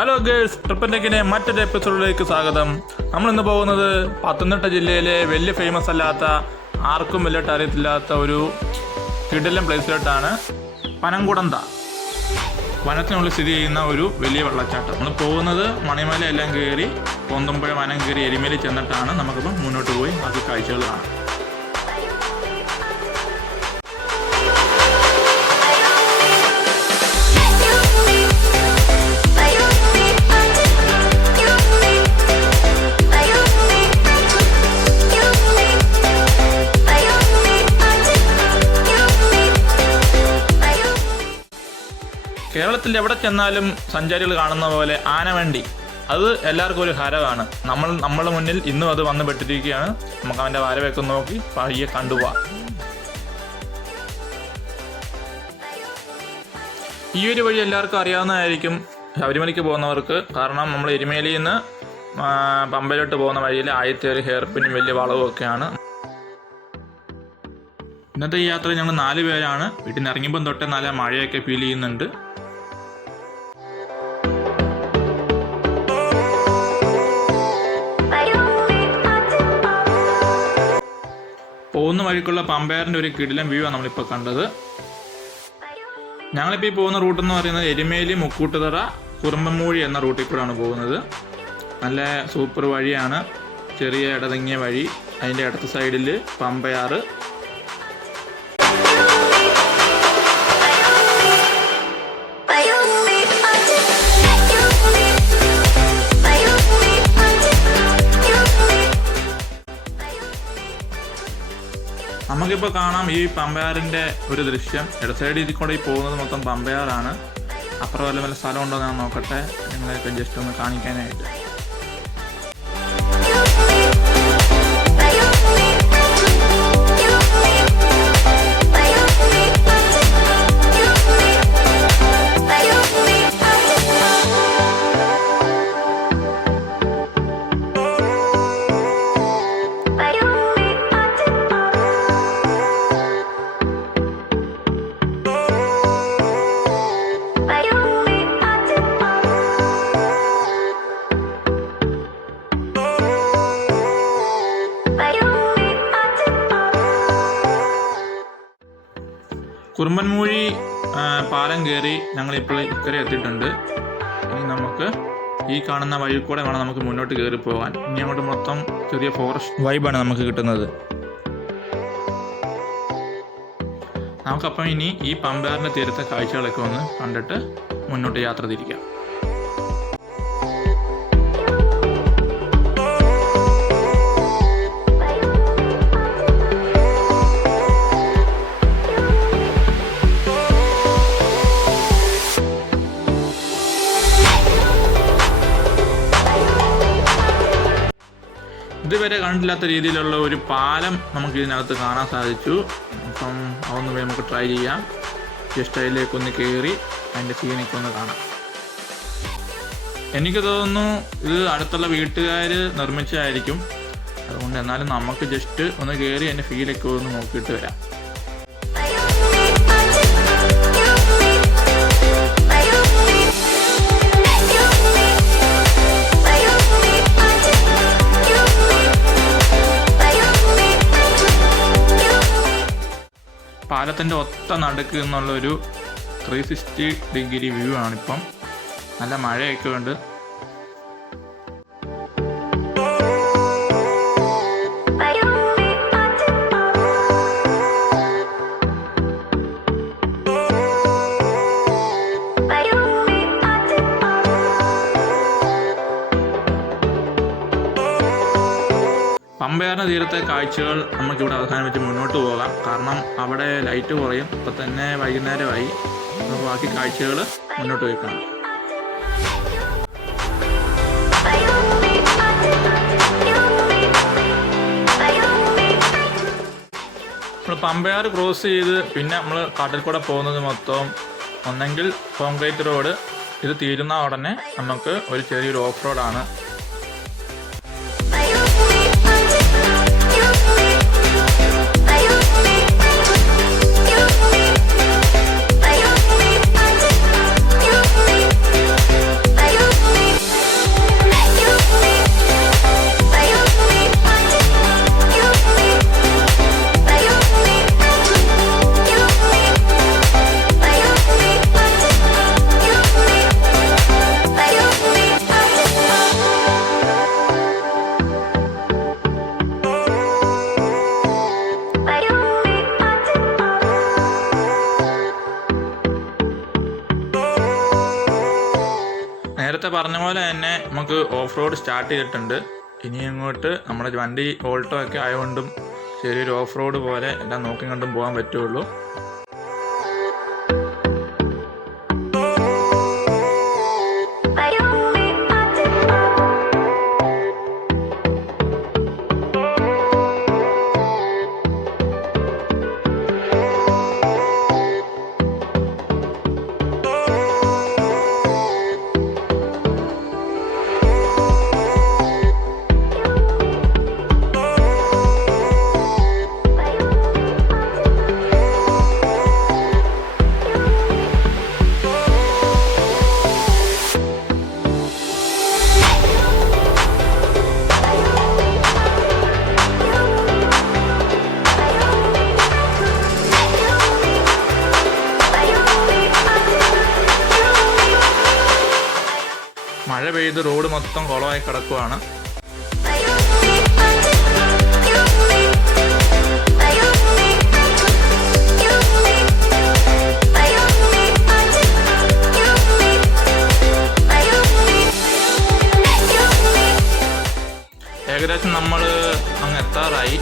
Hello girls, ട്രിപ്പൻ്റെക്കിനെ മറ്റൊരു എപ്പിസോഡിലേക്ക് സ്വാഗതം. നമ്മളിന്ന് പോകുന്നത് പത്തനംതിട്ട ജില്ലയിലെ വലിയ ഫേമസ് അല്ലാത്ത, ആർക്കും വലിയ അറിയത്തില്ലാത്ത ഒരു കിടിലൻ പ്ലേസിലോട്ടാണ്. പനംകുടന്ത വനത്തിനുള്ളിൽ സ്ഥിതി ചെയ്യുന്ന ഒരു വലിയ വെള്ളച്ചാട്ടം. നമ്മൾ പോകുന്നത് മണിമല എല്ലാം കയറി പൊന്തുമ്പുഴ വനം കയറി എരുമേലി ചെന്നിട്ടാണ് നമുക്കിപ്പം മുന്നോട്ട് പോയി അത് കാഴ്ചകൾ കാണാം. കേരളത്തിൽ എവിടെ ചെന്നാലും സഞ്ചാരികൾ കാണുന്ന പോലെ ആനവണ്ടി, അത് എല്ലാവർക്കും ഒരു ഹരമാണ്. നമ്മളുടെ മുന്നിൽ ഇന്നും അത് വന്നു പെട്ടിരിക്കുകയാണ്. നമുക്ക് അവൻ്റെ വരവൊക്കെ നോക്കി പയ്യെ കണ്ടുപോവാം. ഈ ഒരു വഴി എല്ലാവർക്കും അറിയാവുന്നതായിരിക്കും ശബരിമലയ്ക്ക് പോകുന്നവർക്ക്. കാരണം നമ്മൾ എരുമേലിയിൽ നിന്ന് പമ്പയിലോട്ട് പോകുന്ന വഴിയിൽ ആദ്യത്തെ ഒരു ഹെയർ പിന്നും വലിയ വളവും ഒക്കെയാണ്. ഇന്നത്തെ ഈ യാത്രയിൽ ഞങ്ങൾ 4 പേരാണ്. വീട്ടിൽ നിന്ന് ഇറങ്ങിയപ്പം തൊട്ടേ നല്ല മഴയൊക്കെ ഫീൽ ചെയ്യുന്നുണ്ട്. പോകുന്ന വഴിക്കുള്ള പമ്പയാറിൻ്റെ ഒരു കിടിലൻ വ്യൂ ആണ് നമ്മളിപ്പോൾ കണ്ടത്. ഞങ്ങളിപ്പോൾ ഈ പോകുന്ന റൂട്ടെന്ന് പറയുന്നത് എരുമേലി, മുക്കൂട്ടുതറ, കുറുമ്പൻമൂഴി എന്ന റൂട്ടിൽ കൂടെയാണ് പോകുന്നത്. നല്ല സൂപ്പർ വഴിയാണ്, ചെറിയ ഇടതിങ്ങിയ വഴി. അതിൻ്റെ അടുത്ത സൈഡിൽ പമ്പയാറ്. നമുക്കിപ്പോൾ കാണാം ഈ പമ്പയാറിൻ്റെ ഒരു ദൃശ്യം. ഇട സൈഡിൽ കൂടെ ഈ പോകുന്നത് മൊത്തം പമ്പയാറാണ്. അപ്പുറം വല്ല സ്ഥലം ഉണ്ടോ എന്ന് ഞാൻ നോക്കട്ടെ, നിങ്ങളെയൊക്കെ ജസ്റ്റ് ഒന്ന് കാണിക്കാനായിട്ട്. കുറുമ്പൻമൂഴി പാലം കയറി ഞങ്ങളിപ്പോൾ ഇക്കരെ എത്തിയിട്ടുണ്ട്. ഇനി നമുക്ക് ഈ കാണുന്ന വഴി കൂടെ വേണം നമുക്ക് മുന്നോട്ട് കയറി പോകാൻ. ഇനി അങ്ങോട്ട് മൊത്തം ചെറിയ ഫോറസ്റ്റ് വൈബാണ് നമുക്ക് കിട്ടുന്നത്. നമുക്കപ്പം ഇനി ഈ പമ്പയാറിൻ്റെ തീരത്തെ കാഴ്ചകളൊക്കെ ഒന്ന് കണ്ടിട്ട് മുന്നോട്ട് യാത്ര തിരിക്കാം. ഇതുവരെ കണ്ടില്ലാത്ത രീതിയിലുള്ള ഒരു പാലം നമുക്ക് ഇതിനകത്ത് കാണാൻ സാധിച്ചു. അപ്പം അതൊന്ന് പോയി നമുക്ക് ട്രൈ ചെയ്യാം. ജസ്റ്റ് അതിലേക്കൊന്ന് കയറി അതിൻ്റെ സീനൊക്കെ ഒന്ന് കാണാം. എനിക്ക് തോന്നുന്നു ഇത് അടുത്തുള്ള വീട്ടുകാർ നിർമ്മിച്ചതായിരിക്കും. അതുകൊണ്ട് എന്നാലും നമുക്ക് ജസ്റ്റ് ഒന്ന് കയറി അതിൻ്റെ ഫീലൊക്കെ ഒന്ന് നോക്കിയിട്ട് വരാം. പാലത്തിൻ്റെ ഒത്ത നടുക്ക് എന്നുള്ളൊരു 360 ഡിഗ്രി വ്യൂ ആണിപ്പം. നല്ല മഴയൊക്കെ ഉണ്ട്. പമ്പയാറിന് തീരത്തെ കാഴ്ചകൾ നമുക്കിവിടെ അവസാനം വെച്ച് മുന്നോട്ട് പോകാം. കാരണം അവിടെ ലൈറ്റ് കുറയും. ഇപ്പം തന്നെ വൈകുന്നേരമായി. നമുക്ക് ബാക്കി കാഴ്ചകൾ മുന്നോട്ട് പോയി കാണാം. നമ്മൾ പമ്പയാർ ക്രോസ് ചെയ്ത് പിന്നെ നമ്മൾ കാട്ടിൽ കൂടെ പോകുന്നത് മൊത്തം ഒന്നെങ്കിൽ കോൺക്രീറ്റ് റോഡ്. ഇത് തീരുന്ന ഉടനെ നമുക്ക് ഒരു ചെറിയൊരു ഓഫ് റോഡാണ്. നേരത്തെ പറഞ്ഞ പോലെ തന്നെ നമുക്ക് ഓഫ് റോഡ് സ്റ്റാർട്ട് ചെയ്തിട്ടുണ്ട്. ഇനി അങ്ങോട്ട് നമ്മുടെ വണ്ടി ഓൾട്ടോ ഒക്കെ ആയതുകൊണ്ടും ചെറിയൊരു ഓഫ് റോഡ് പോലെ എല്ലാം നോക്കി കണ്ടും പോകാൻ പറ്റുള്ളൂ. മഴ പെയ്ത് റോഡ് മൊത്തം കുളമായി കിടക്കുവാണ്. ഏകദേശം നമ്മൾ അങ്ങ് എത്താറായി.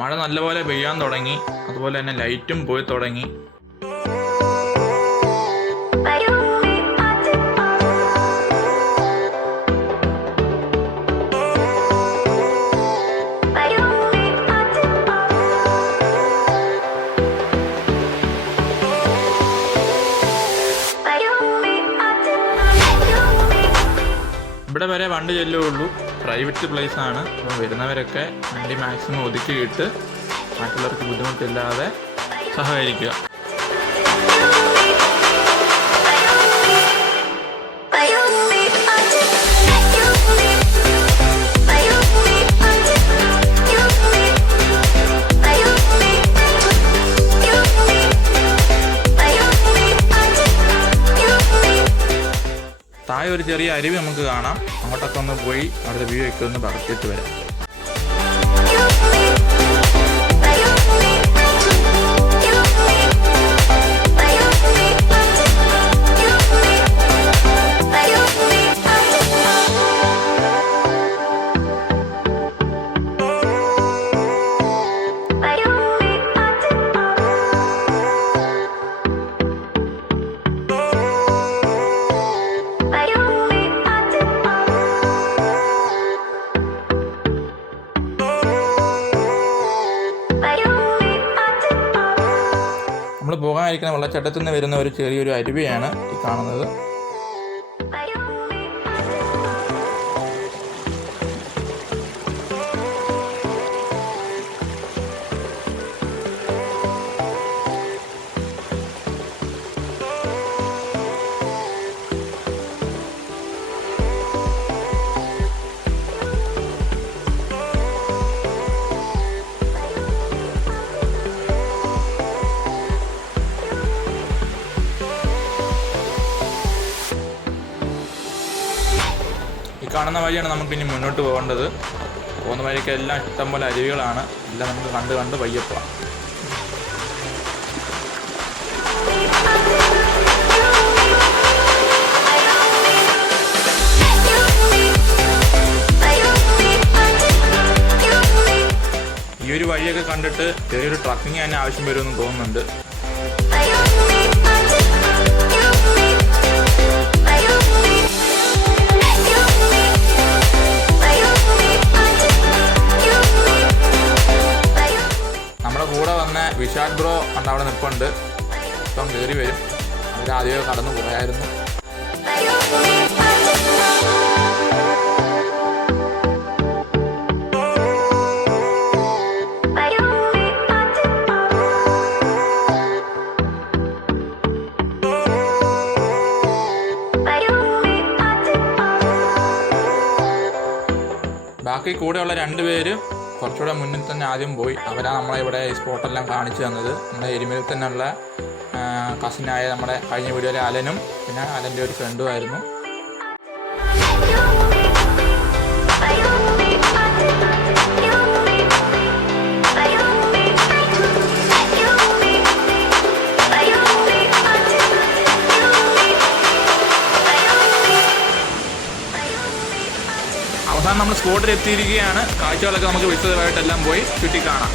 മഴ നല്ലപോലെ പെയ്യാൻ തുടങ്ങി. അതുപോലെ തന്നെ ലൈറ്റും പോയി തുടങ്ങി. ഇവിടെ വരെ വണ്ടി ചെല്ലുകയുള്ളൂ. പ്രൈവറ്റ് പ്ലേസ് ആണ്. അപ്പം വരുന്നവരൊക്കെ വണ്ടി മാക്സിമം ഒതുക്കിയിട്ട് മറ്റുള്ളവർക്ക് ബുദ്ധിമുട്ടില്ലാതെ സഹകരിക്കുക. താഴെ ഒരു ചെറിയ അരുവി നമുക്ക് കാണാം. അങ്ങോട്ടൊക്കെ ഒന്ന് പോയി അവിടുത്തെ വ്യൂ ഒക്കെ ഒന്ന് പകർത്തിയിട്ട് വരാം. നമ്മൾ പോകാനിരിക്കുന്ന വെള്ളച്ചാട്ടത്തിൽ നിന്ന് വരുന്ന ഒരു ചെറിയൊരു അരുവിയാണ് ഈ കാണുന്നത്. ഈ കാണുന്ന വഴിയാണ് നമുക്കിനി മുന്നോട്ട് പോകേണ്ടത്. പോകുന്ന വഴിക്ക് എല്ലാം ഇഷ്ടംപോലെ അരുവികളാണ്. എല്ലാം നമുക്ക് കണ്ട് കണ്ട് പയ്യപ്പോവാം. ഈ ഒരു വഴിയൊക്കെ കണ്ടിട്ട് ചെറിയൊരു ട്രക്കിങ് തന്നെ ആവശ്യം വരുമെന്ന് തോന്നുന്നുണ്ട്. കൂടെ വന്ന വിശാൽ ബ്രോ കണ്ട് അവിടെ നിൽപ്പുണ്ട്. ഇപ്പം കയറി വരും. അവരാദ്യമേ കടന്നു പോയായിരുന്നു. ബാക്കി കൂടെയുള്ള 2 പേര് കുറച്ചുകൂടെ മുന്നിൽ തന്നെ ആദ്യം പോയി. അവരാണ് നമ്മളെ ഇവിടെ ഈ സ്പോട്ടെല്ലാം കാണിച്ചു തന്നത്. നമ്മുടെ എരുമേലിൽ തന്നെയുള്ള കസിനായ നമ്മുടെ കഴിഞ്ഞ വീഡിയോയിലെ അലനും പിന്നെ അലൻ്റെ ഒരു ഫ്രണ്ടുമായിരുന്നു. അവസാനം നമ്മൾ സ്പോട്ടിൽ എത്തിയിരിക്കുകയാണ്. കാഴ്ചകളൊക്കെ നമുക്ക് വിശദമായിട്ടെല്ലാം പോയി ചുറ്റി കാണാം.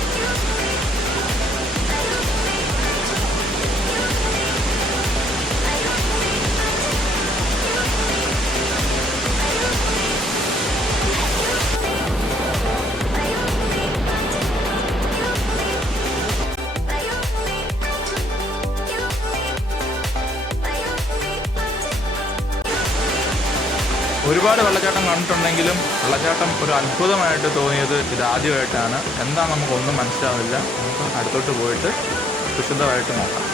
ഒരുപാട് വെള്ളച്ചാട്ടം കണ്ടിട്ടുണ്ടെങ്കിലും വെള്ളച്ചാട്ടം ഒരു അത്ഭുതമായിട്ട് തോന്നിയത് ഇതാദ്യമായിട്ടാണ്. എന്താ നമുക്കൊന്നും മനസ്സിലാവില്ല. നമുക്ക് അടുത്തോട്ട് പോയിട്ട് വിശദമായിട്ട് നോക്കാം.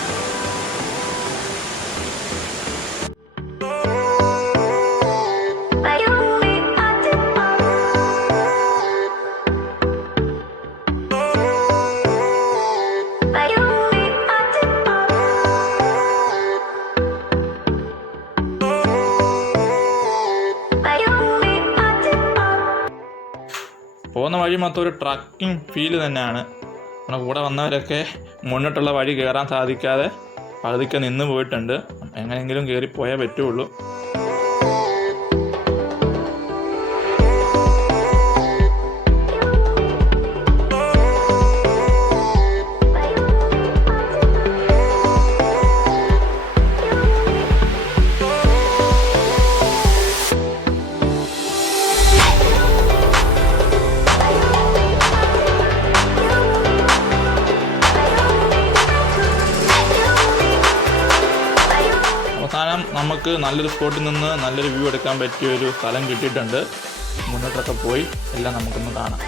പോകുന്ന വഴി മൊത്തം ഒരു ട്രക്കിംഗ് ഫീല് തന്നെയാണ്. നമ്മുടെ കൂടെ വന്നവരൊക്കെ മുന്നോട്ടുള്ള വഴി കയറാൻ സാധിക്കാതെ പകുതിക്ക് നിന്ന് പോയിട്ടുണ്ട്. എങ്ങനെയെങ്കിലും കയറിപ്പോയേ പറ്റുള്ളൂ. അവസാനം നമുക്ക് നല്ലൊരു സ്പോട്ടിൽ നിന്ന് നല്ലൊരു വ്യൂ എടുക്കാൻ പറ്റിയ ഒരു സ്ഥലം കിട്ടിയിട്ടുണ്ട്. മുന്നോട്ടൊക്കെ പോയി എല്ലാം നമുക്കൊന്ന് കാണാം.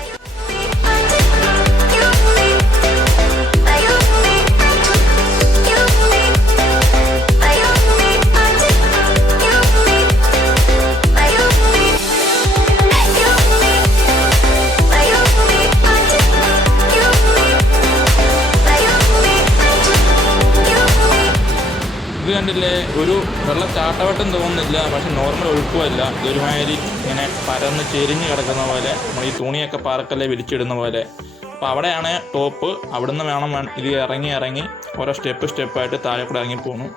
ഇത് കണ്ടില്ലേ, ഒരു വെള്ളച്ചാട്ടവട്ടം തോന്നുന്നില്ല, പക്ഷെ നോർമൽ ഒഴുക്കുമല്ല. ഇതൊരുമാതിരി ഇങ്ങനെ പരന്ന് ചെരിഞ്ഞ് കിടക്കുന്ന പോലെ, നമ്മൾ ഈ തുണിയൊക്കെ പാറക്കല്ലേ വിരിച്ചിടുന്ന പോലെ. അപ്പോൾ അവിടെയാണ് ടോപ്പ്. അവിടുന്ന് വേണം ഇത് ഇറങ്ങി ഓരോ സ്റ്റെപ്പായിട്ട് താഴെ കൂടെ ഇറങ്ങി പോകുന്നു.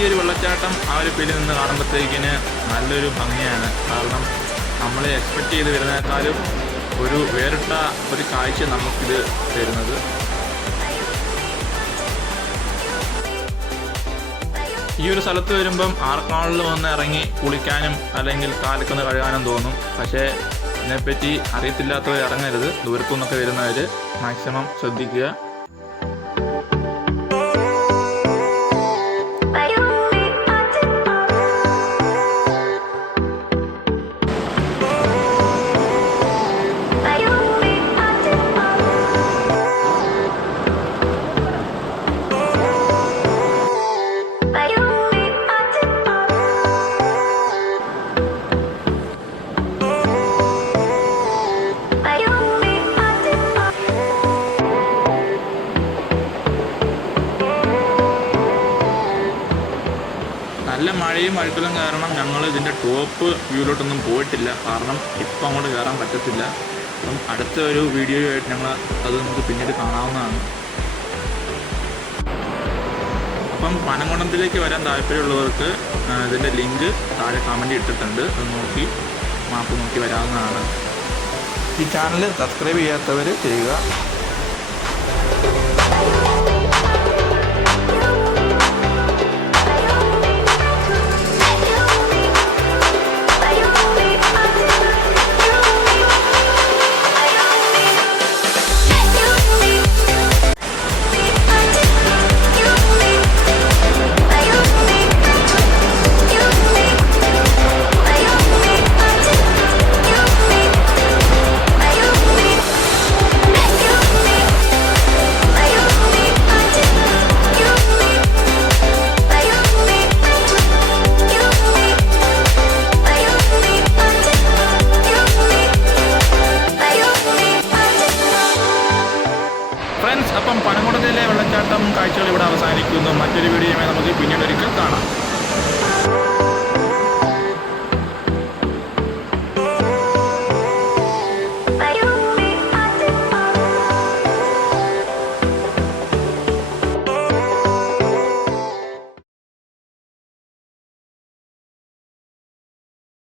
ഈ ഒരു വെള്ളച്ചാട്ടം ആ ഒരു ഫീലിൽ നിന്ന് കാണുമ്പോഴത്തേക്കിന് നല്ലൊരു ഭംഗിയാണ്. കാരണം നമ്മൾ എക്സ്പെക്റ്റ് ചെയ്ത് വരുന്നതിനേക്കാളും ഒരു വേറിട്ട ഒരു കാഴ്ച നമുക്കിത് തരുന്നത്. ഈ ഒരു സ്ഥലത്ത് വരുമ്പം ആർക്കാളിൽ വന്ന് ഇറങ്ങി കുളിക്കാനും അല്ലെങ്കിൽ കാലൊക്കെ ഒന്ന് കഴുകാനും തോന്നും. പക്ഷേ ഇതിനെപ്പറ്റി അറിയത്തില്ലാത്തവർ ഇറങ്ങരുത്. ദൂരത്തു നിന്നൊക്കെ വരുന്നവർ മാക്സിമം ശ്രദ്ധിക്കുക. നല്ല മഴയും അഴുക്കലും കാരണം ഞങ്ങൾ ഇതിൻ്റെ ടോപ്പ് വ്യൂയിലോട്ടൊന്നും പോയിട്ടില്ല. കാരണം ഇപ്പം അങ്ങോട്ട് കയറാൻ പറ്റത്തില്ല. അപ്പം അടുത്ത ഒരു വീഡിയോ ആയിട്ട് ഞങ്ങൾ അത് നമുക്ക് പിന്നീട് കാണാവുന്നതാണ്. അപ്പം പനംകുടത്തിലേക്ക് വരാൻ താല്പര്യമുള്ളവർക്ക് ഇതിൻ്റെ ലിങ്ക് താഴെ കമൻറ്റ് ഇട്ടിട്ടുണ്ട്. അത് നോക്കി മാപ്പ് നോക്കി വരാവുന്നതാണ്. ഈ ചാനൽ സബ്സ്ക്രൈബ് ചെയ്യാത്തവർ ചെയ്യുക. ഫ്രണ്ട്സ്, അപ്പം പനംകുടത്തിലെ വെള്ളച്ചാട്ടം കാഴ്ചകൾ ഇവിടെ അവസാനിക്കുന്നു. മറ്റൊരു വീഡിയോയുമായി നമുക്ക് പിന്നീട് ഒരിക്കൽ കാണാം.